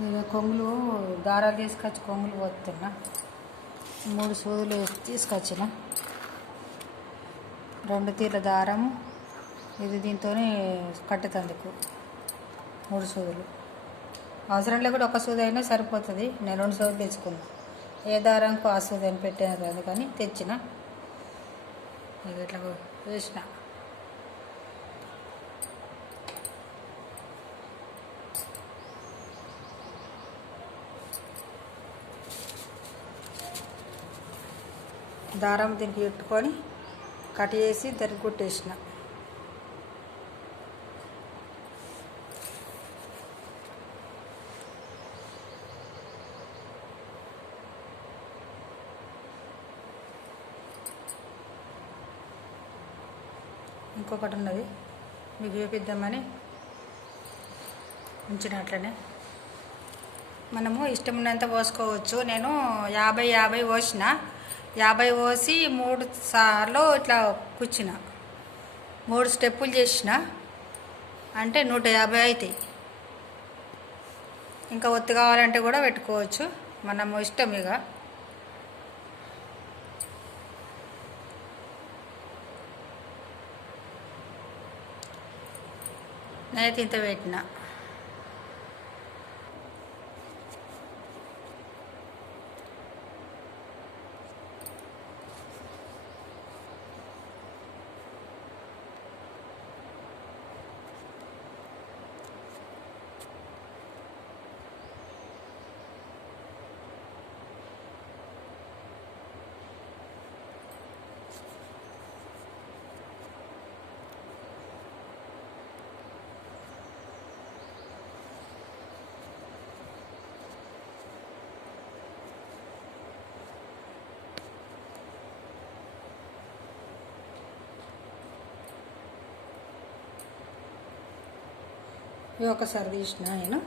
ఇక కొంగులు దారాలు తీసుకొచ్చి కొంగులు పోతున్నా 3 సూదులు తీసుకొచ్చిన 2 తీర్ల దారము ఇది దీంతో కట్టుతందుకు 3 సూదులు అవసరం లేకుండా 1 సూది అయినా సరిపోతుంది. నేను 2 సూదులు తెచ్చుకున్నా. ఏ దారానికి ఆ సూది అని పెట్టాను అందుకని తెచ్చిన. ఇక ఇట్లా వేసిన. దారం దీనికి పెట్టుకొని కట్ చేసి దానికి కుట్టేసిన. ఇంకొకటి ఉన్నది మీకు చూపిద్దామని ఉంచినట్లనే. మనము ఇష్టం ఉన్నంత పోసుకోవచ్చు. నేను 50 పోసిన. 50 పోసి 3 సార్లు ఇట్లా కూర్చిన 3 స్టెప్పులు చేసిన అంటే 150 అవుతాయి. ఇంకా ఒత్తి కావాలంటే కూడా పెట్టుకోవచ్చు, మనము ఇష్టం. ఇక నేనైతే ఇంత పెట్టిన. ఇవి ఒకసారి తీసిన నేను,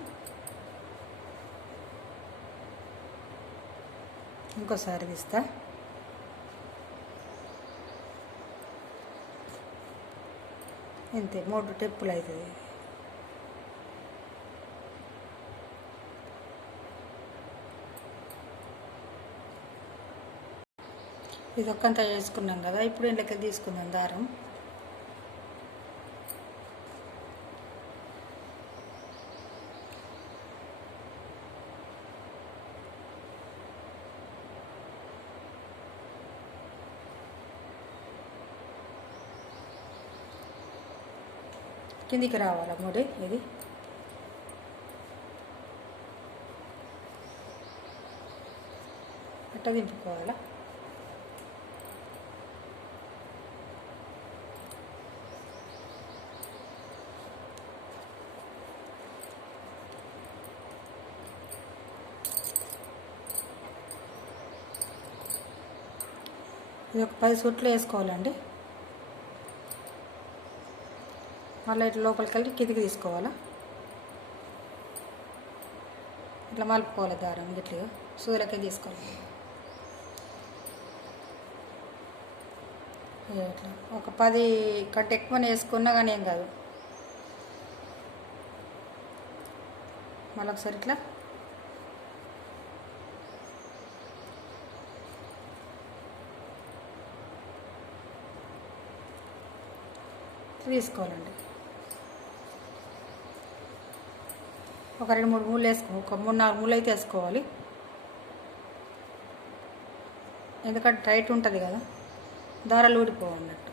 ఇంకోసారి తీస్తా. ఇంతే 3 టెప్పులు అవుతుంది. ఇది ఒక్కంతా చేసుకున్నాం కదా, ఇప్పుడు ఇంట్లోకి తీసుకుందాం దారం. కిందికి రావాలా ముడి, ఇది అట్ట దింపుకోవాలా. ఇది ఒక 10 సుట్లు వేసుకోవాలండి. మళ్ళీ ఇట్లా లోపలికి వెళ్ళి కిందికి తీసుకోవాలా. ఇట్లా మలుపుకోవాలి దారం, ఇట్లా సూదులకే తీసుకోవాలి. ఇట్లా ఒక 10 కంటే ఎక్కువనే వేసుకున్నా కానీ ఏం కాదు. మళ్ళీ ఒకసారి ఇట్లా తీసుకోవాలండి. ఒక 2-3 మూలు వేసుకో, ఒక 3-4 మూలు అయితే వేసుకోవాలి. ఎందుకంటే టైట్ ఉంటుంది కదా, దారాలు ఊడిపోవన్నట్టు.